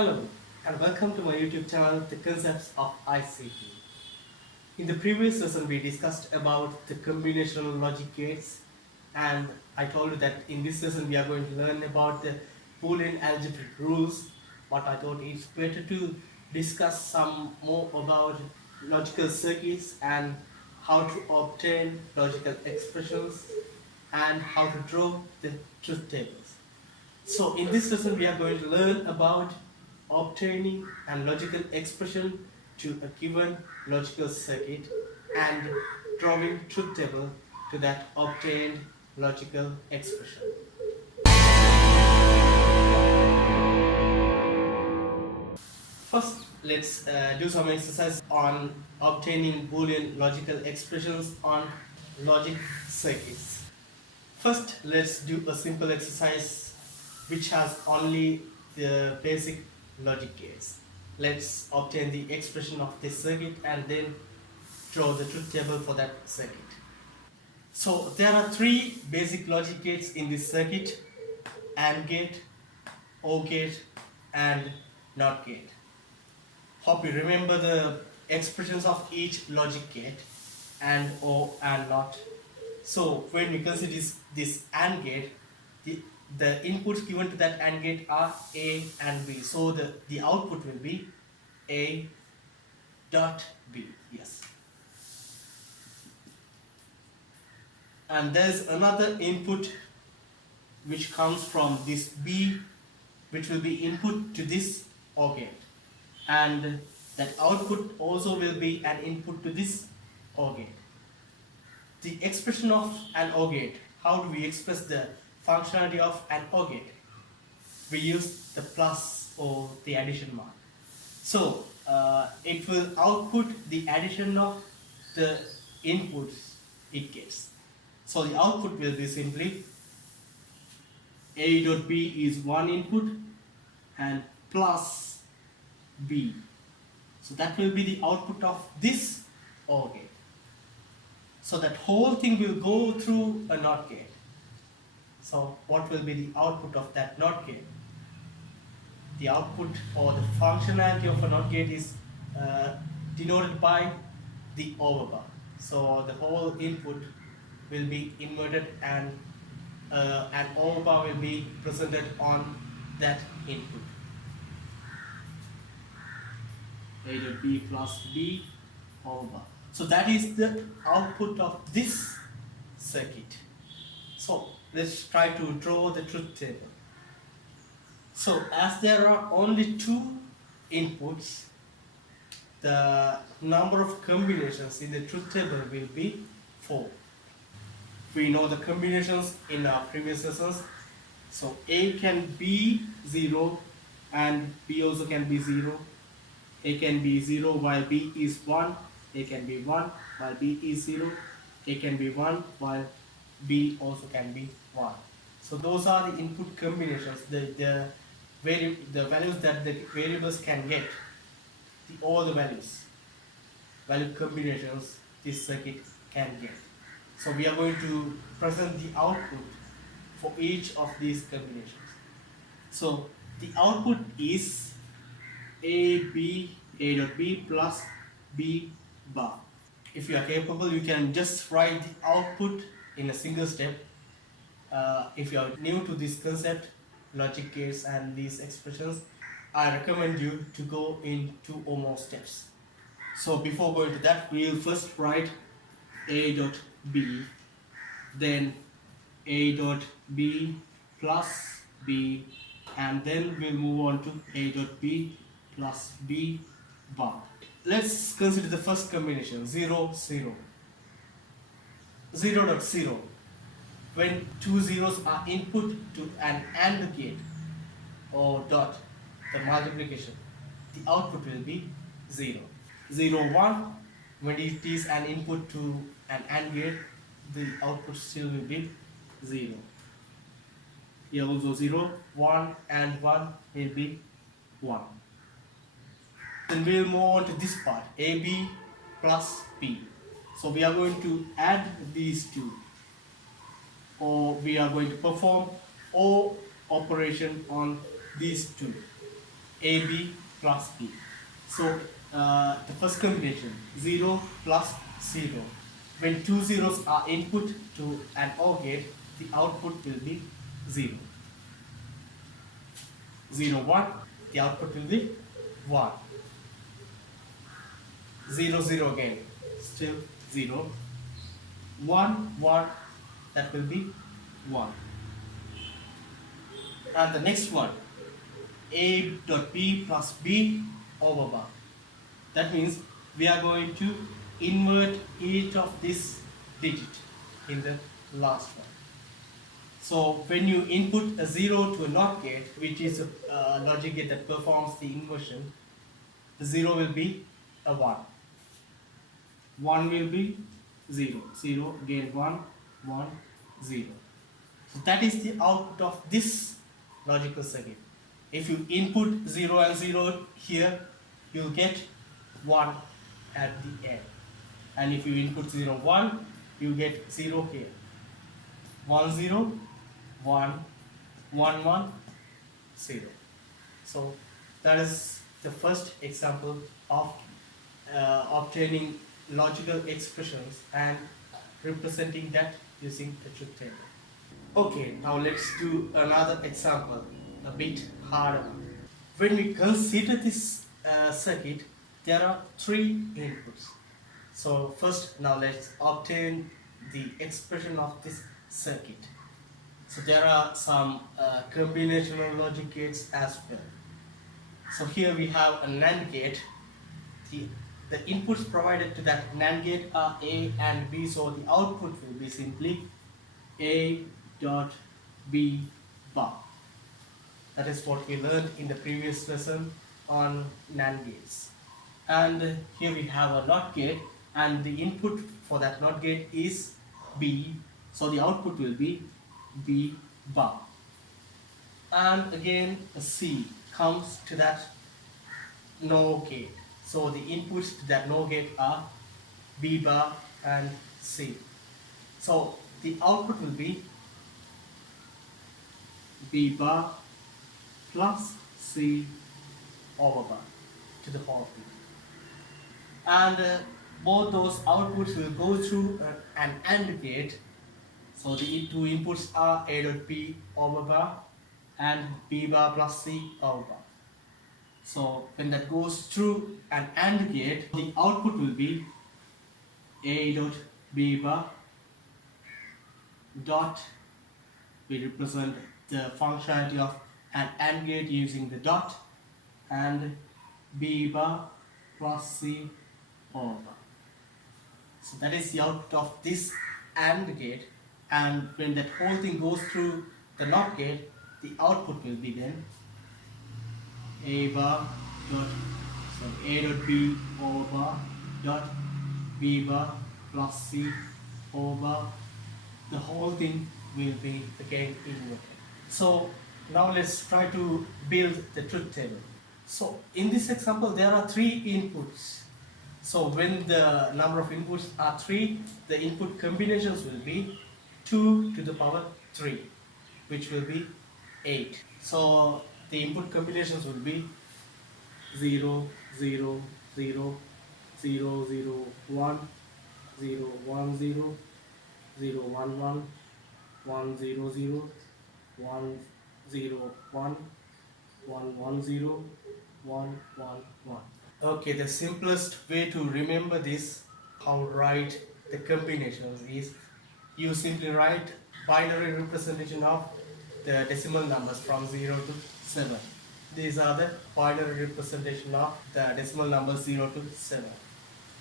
Hello and welcome to my YouTube channel, The Concepts of ICT. In the previous lesson, we discussed about the combinational logic gates, and I told you that in this lesson we are going to learn about the Boolean algebraic rules. But I thought it's better to discuss some more about logical circuits and how to obtain logical expressions and how to draw the truth tables. So in this lesson we are going to learn about obtaining a logical expression to a given logical circuit and drawing truth table to that obtained logical expression. First, let's do some exercise on obtaining Boolean logical expressions on logic circuits. First, let's do a simple exercise which has only the basic logic gates. Let's obtain the expression of this circuit and then draw the truth table for that circuit. So there are three basic logic gates in this circuit: AND gate, OR gate, and NOT gate. Hope you remember the expressions of each logic gate, AND, OR, and NOT. So when we consider this AND gate, the inputs given to that AND gate are A and B. So the output will be A dot B. Yes. And there's another input which comes from this B, which will be input to this OR gate. And that output also will be an input to this OR gate. The expression of an OR gate, how do we express the functionality of an OR gate? We use the plus or the addition mark. So it will output the addition of the inputs it gets. So the output will be simply A dot B is one input and plus B. So that will be the output of this OR gate. So that whole thing will go through a NOT gate. So what will be the output of that NOT gate? The output or the functionality of a NOT gate is denoted by the overbar. So the whole input will be inverted and an overbar will be presented on that input. A dot B plus B overbar. So that is the output of this circuit. So let's try to draw the truth table. So as there are only two inputs, the number of combinations in the truth table will be 4. We know the combinations in our previous lessons. So A can be 0 and B also can be 0. A can be 0 while B is 1. A can be 1 while B is 0. A can be 1 while B also can be 1. So those are the input combinations, the values that the variables can get, all the value combinations this circuit can get. So we are going to present the output for each of these combinations. So the output is A dot B plus B bar. If you are capable, you can just write the output in a single step. If you are new to this concept, logic gates and these expressions, I recommend you to go in 2 or more steps. So before going to that, we will first write A dot B, then A dot B plus B, and then we'll move on to A dot B plus B bar. Let's consider the first combination, 0, 0. 0 dot 0. When two zeros are input to an AND gate or dot, the multiplication, the output will be 0. 0, 1, when it is an input to an AND gate, the output still will be 0. Here also 0, 1 and 1 will be 1. Then we will move on to this part, AB plus B. So we are going to add these two, or we are going to perform OR operation on these two. AB plus B. So the first combination 0 plus 0. When two zeros are input to an OR gate, the output will be 0. 0 1, the output will be 1. 0 0 again, still 0. 1 1, that will be 1. And the next one, A dot B plus B over bar. That means we are going to invert each of this digit in the last one. So when you input a 0 to a NOT gate, which is a logic gate that performs the inversion, the 0 will be a 1. 1 will be 0. 0 again 1, 1, 0. So that is the output of this logical circuit. If you input 0 and 0 here, you will get 1 at the end. And if you input 0, 1, you get 0 here. 1, 0, 1, 1, 1, 0. So that is the first example of obtaining logical expressions and representing that using the truth table. Okay, now let's do another example, a bit harder. When we consider this circuit, there are three inputs. So first, now let's obtain the expression of this circuit. So there are some combinational logic gates as well. So here we have a NAND gate. The inputs provided to that NAND gate are A and B, so the output will be simply A dot B bar. That is what we learned in the previous lesson on NAND gates. And here we have a NOT gate, and the input for that NOT gate is B, so the output will be B bar. And again a C comes to that NOR gate. So the inputs to that NOR gate are B bar and C. So the output will be B bar plus C over bar to the whole thing. And both those outputs will go through an AND gate. So the two inputs are A dot B over bar and B bar plus C over bar. So when that goes through an AND gate, the output will be A dot B bar dot, we represent the functionality of an AND gate using the dot, and B bar plus C over bar. So that is the output of this AND gate, and when that whole thing goes through the NOT gate, the output will be then A bar dot, so A dot B over bar dot B bar plus C over bar. The whole thing will be again inverted. So now let's try to build the truth table. So in this example there are three inputs. So when the number of inputs are 3, the input combinations will be 2 to the power 3, which will be 8. So the input combinations will be 0, 0, 0, 0, 0, 1, 0, 1, 0, 0, 1, 1, 1, 0, 0, 1, 0, 1, 1, 1, 0, 1, 1, 1. Okay, the simplest way to remember this, how write the combinations, is you simply write binary representation of the decimal numbers from 0 to 7. These are the binary representation of the decimal numbers 0 to 7.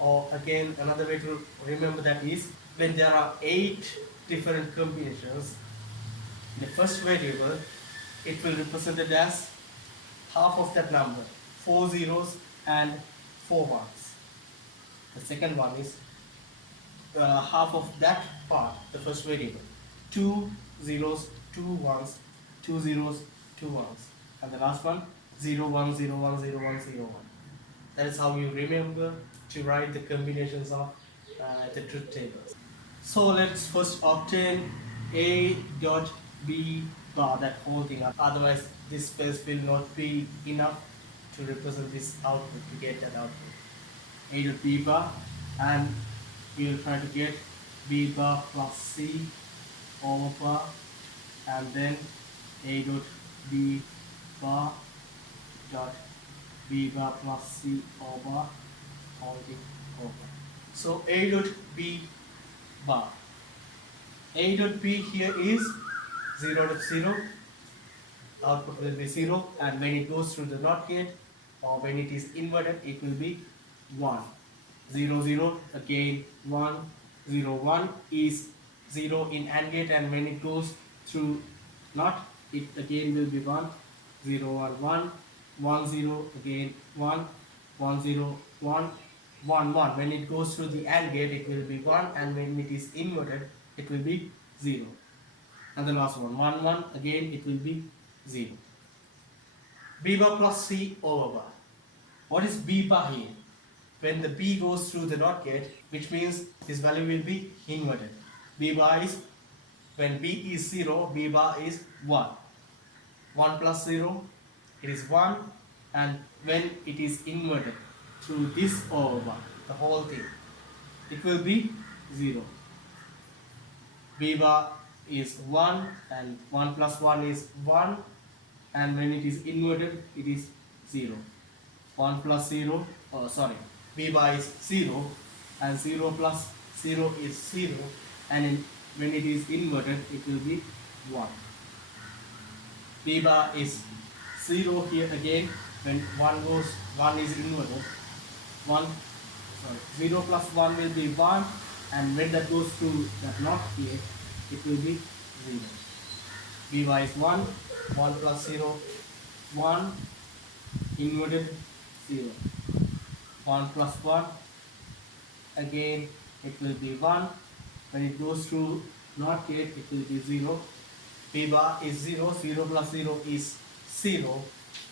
Or again, another way to remember that is when there are 8 different combinations, in the first variable, it will represent it as half of that number, 4 zeros and 4 ones. The second one is half of that part, the first variable, 2 zeros, 2 ones, 2 zeros, 2 ones, and the last one 0 1 0 1 0 1 0 1. That is how you remember to write the combinations of the truth tables. So let's first obtain A dot B bar, that whole thing, otherwise this space will not be enough to represent this output, to get that output. A dot B bar, and we will try to get B bar plus C over bar, and then A dot B bar dot B bar plus C over holding over. So A dot B bar. A dot B here is 0 dot 0. Output will be 0, and when it goes through the NOT gate or when it is inverted, it will be 1. 0 0 again 1. 0 1 is 0 in AND gate, and when it goes through NOT, it again will be 1. 0 1 1 1 0 again 1 1 0 1 1 1. When it goes through the AND gate, it will be 1, and when it is inverted, it will be 0. And the last one 1 1 again, it will be 0. B bar plus C over bar. What is B bar here? When the B goes through the NOT gate, which means this value will be inverted. B bar is, when B is 0, B bar is 1. 1 plus 0, it is 1, and when it is inverted through this over bar, the whole thing, it will be 0. B bar is 1, and 1 plus 1 is 1, and when it is inverted, it is 0. 1 plus 0, B bar is 0, and 0 plus 0 is 0, and when it is inverted, it will be 1. B bar is 0 here again, when 1 is inverted, 0 plus 1 will be 1, and when that goes to that NOT here, it will be 0. B bar is 1, 1 plus 0, 1, inverted 0. 1 plus 1, again it will be 1, when it goes through NOT gate, it will be 0. B bar is 0, 0 plus 0 is 0,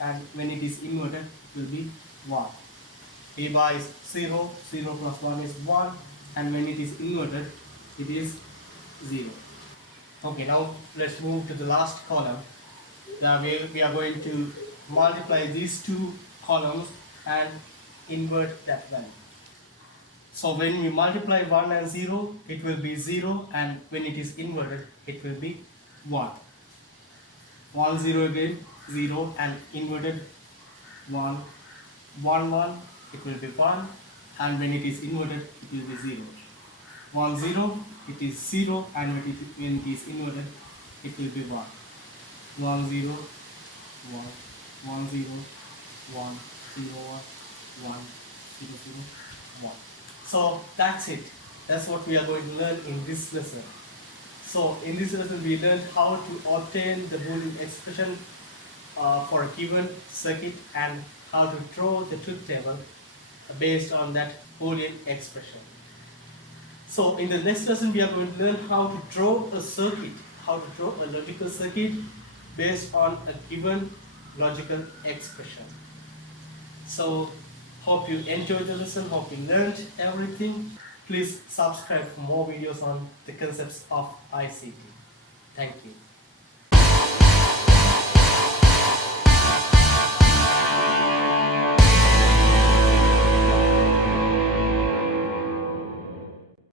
and when it is inverted, it will be 1. B bar is 0, 0 plus 1 is 1, and when it is inverted, it is 0. Okay, now let's move to the last column. Now we are going to multiply these two columns and invert that value. So when we multiply 1 and 0, it will be 0, and when it is inverted, it will be 1. 1 0 again, 0, and inverted 1. 1 1, it will be 1, and when it is inverted, it will be 0. 1 0, it is 0, and when it is inverted, it will be 1. 1 0 1 1 0 1 0 1 1 0 0 1. So that's it. That's what we are going to learn in this lesson. So in this lesson we learned how to obtain the Boolean expression for a given circuit, and how to draw the truth table based on that Boolean expression. So in the next lesson we are going to learn how to draw a circuit, how to draw a logical circuit based on a given logical expression. So hope you enjoyed the lesson, hope you learned everything. Please subscribe for more videos on the concepts of ICT. Thank you.